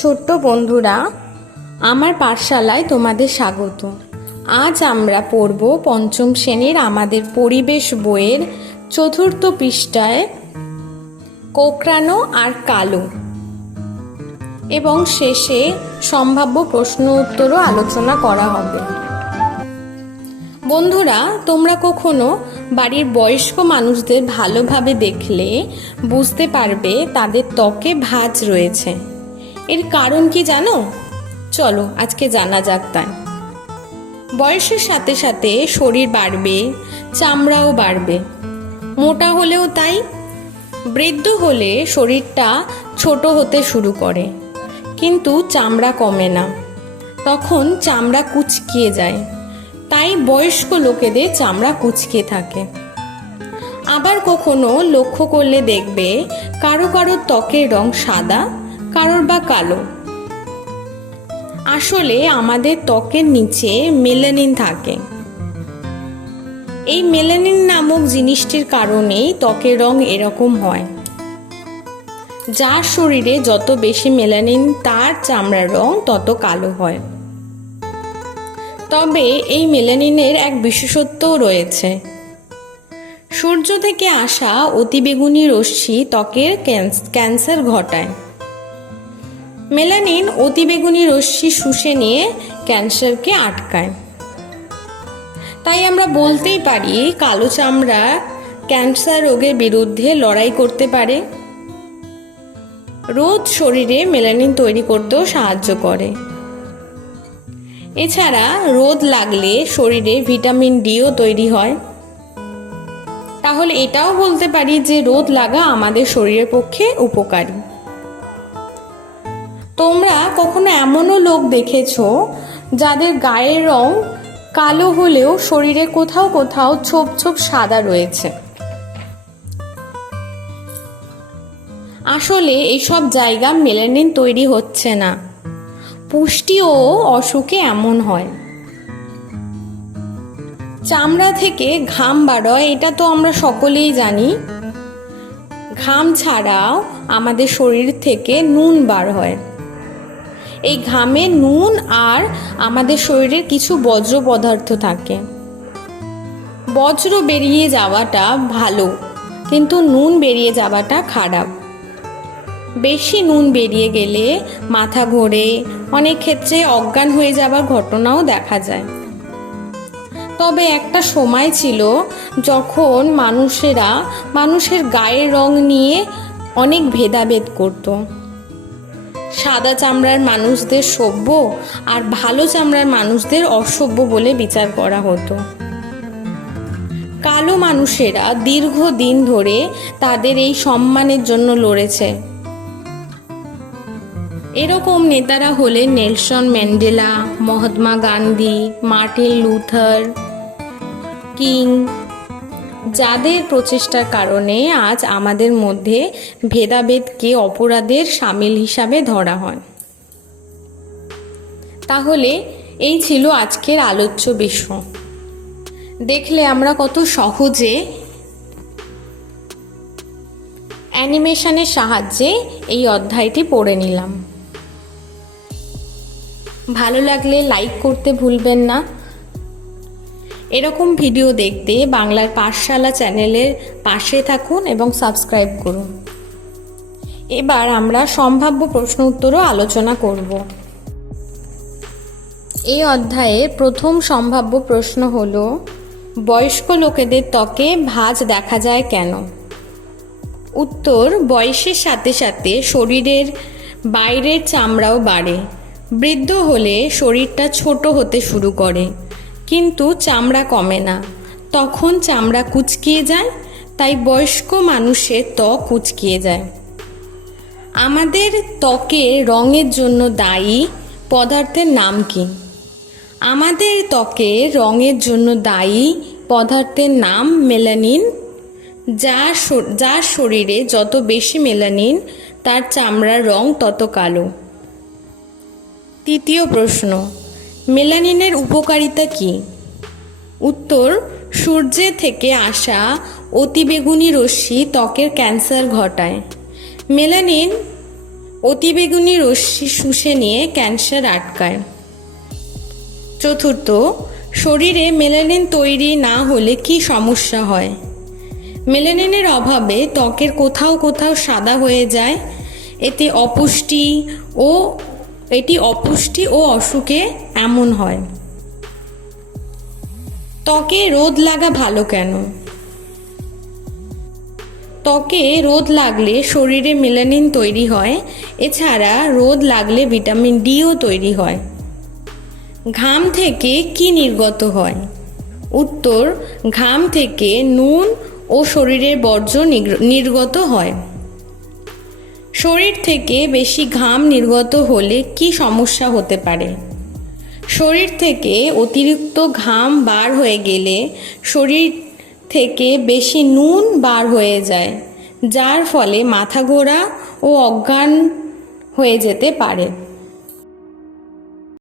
ছোট্ট বন্ধুরা, আমার পাঠশালায় তোমাদের স্বাগত। আজ আমরা পড়ব পঞ্চম শ্রেণীর আমাদের পরিবেশ বইয়ের ৪র্থ পৃষ্ঠায় কোঁকড়ানো আর কালো, এবং শেষে সম্ভাব্য প্রশ্ন উত্তরও আলোচনা করা হবে। বন্ধুরা, তোমরা কখনো বাড়ির বয়স্ক মানুষদের ভালোভাবে দেখলে বুঝতে পারবে তাদের ত্বকে ভাঁজ রয়েছে। এর কারণ কি জানো? চলো আজকে জানা যাক তাই। বয়সের সাথে সাথে শরীর বাড়বে, চামড়াও বাড়বে। মোটা হলেও তাই। বৃদ্ধ হলে শরীরটা ছোট হতে শুরু করে, কিন্তু চামড়া কমে না। তখন চামড়া কুঁচকিয়ে যায়, তাই বয়স্ক লোকেদের চামড়া কুঁচকে থাকে। আবার কখনো লক্ষ্য করলে দেখবে কারো কারো ত্বকের রং সাদা, কারোর বা কালো। আসলে আমাদের ত্বকের নিচে মেলানিন থাকে। এই মেলানিন নামক জিনিসটির কারণেই ত্বকের রং এরকম হয়। যার শরীরে যত বেশি মেলানিন, তার চামড়ার রং তত কালো হয়। তবে এই মেলানিনের এক বিশেষত্বও রয়েছে। সূর্য থেকে আসা অতিবেগুনি রশ্মি ত্বকের ক্যান্সার ঘটায়। মেলানিন অতিবেগুনি রশ্মি শুষে নিয়ে ক্যান্সারকে আটকায়। তাই আমরা বলতেই পারি কালো চামড়া ক্যান্সার রোগের বিরুদ্ধে লড়াই করতে পারে। রোদ শরীরে মেলানিন তৈরি করতেও সাহায্য করে। এছাড়া রোদ লাগলে শরীরে ভিটামিন ডিও তৈরি হয়। তাহলে এটাও বলতে পারি যে রোদ লাগা আমাদের শরীরের পক্ষে উপকারী। তোমরা কখনো এমনও লোক দেখেছো যাদের গায়ের রং কালো হলেও শরীরে কোথাও কোথাও ছোপ ছোপ সাদা রয়েছে। আসলে এইসব জায়গা মেলানিন তৈরি হচ্ছে না। পুষ্টি ও অসুখে এমন হয়। চামড়া থেকে ঘাম বার হয়, এটা তো আমরা সকলেই জানি। ঘাম ছাড়াও আমাদের শরীর থেকে নুন বার হয়। এই ঘামে নুন আর আমাদের শরীরের কিছু বজ্র পদার্থ থাকে। বজ্র বেরিয়ে যাওয়াটা ভালো, কিন্তু নুন বেরিয়ে যাওয়াটা খারাপ। বেশি নুন বেরিয়ে গেলে মাথা ঘোরে, অনেক ক্ষেত্রে অজ্ঞান হয়ে যাবার ঘটনাও দেখা যায়। তবে একটা সময় ছিল যখন মানুষের গায়ের রং নিয়ে অনেক ভেদাভেদ করত। সাদা চামড়ার মানুষদের সভ্য আর ভালো চামড়ার মানুষদের অসভ্য বলে বিচার করা হতো। কালো মানুষেরা দীর্ঘদিন ধরে তাদের এই সম্মানের জন্য লড়েছে। এরকম নেতারা হলেন Nelson Mandela, Mahatma Gandhi, Martin Luther king, যাদের প্রচেষ্টার কারণে আজ আমাদের মধ্যে ভেদাভেদকে অপরাধের শামিল হিসাবে ধরা হয়। তাহলে এই ছিল আজকের আলোচ্য বিষয়। দেখলে আমরা কত সহজে অ্যানিমেশনের সাহায্যে এই অধ্যায়টি পড়ে নিলাম। ভালো লাগলে লাইক করতে ভুলবেন না। এরকম ভিডিও দেখতে বাংলার পাঠশালা চ্যানেলের পাশে থাকুন এবং সাবস্ক্রাইব করুন। এবার আমরা সম্ভাব্য প্রশ্ন উত্তরও আলোচনা করব। এই অধ্যায়ে প্রথম সম্ভাব্য প্রশ্ন হল, বয়স্ক লোকেদের ত্বকে ভাঁজ দেখা যায় কেন? উত্তর, বয়সের সাথে সাথে শরীরের বাইরের চামড়াও বাড়ে। বৃদ্ধ হলে শরীরটা ছোট হতে শুরু করে, কিন্তু চামড়া কমে না। তখন চামড়া কুঁচকিয়ে যায়, তাই বয়স্ক মানুষের ত্বক কুঁচকিয়ে যায়। আমাদের ত্বকের রঙের জন্য দায়ী পদার্থের নাম কি? আমাদের ত্বকের রঙের জন্য দায়ী পদার্থের নাম মেলানিন। যার শরীরে যত বেশি মেলানিন, তার চামড়ার রং তত কালো। তৃতীয় প্রশ্ন, মেলানিনের উপকারিতা কি? উত্তর, সূর্যের থেকে আসা অতিবেগুনি রশ্মি ত্বকের ক্যান্সার ঘটায়। মেলানিন অতিবেগুনি রশ্মি শুষে নিয়ে ক্যান্সার আটকায়। চতুর্থ, শরীরে মেলানিন তৈরি না হলে কি সমস্যা হয়? মেলানিনের অভাবে ত্বকের কোথাও কোথাও সাদা হয়ে যায়। এটি অপুষ্টি ও অসুখে এমন হয়। ত্বকে রোদ লাগা ভালো কেন? ত্বকে রোদ লাগলে শরীরে মেলানিন তৈরি হয়। এছাড়া রোদ লাগলে ভিটামিন ডিও তৈরি হয়। ঘাম থেকে কি নির্গত হয়? উত্তর, ঘাম থেকে নুন ও শরীরের বর্জ্য নির্গত হয়। শরীর থেকে বেশি ঘাম নির্গত হলে কি সমস্যা হতে পারে? শরীর থেকে অতিরিক্ত ঘাম বার হয়ে গেলে শরীর থেকে বেশি নুন বার হয়ে যায়, যার ফলে মাথা ঘোরা ও অজ্ঞান হয়ে যেতে পারে।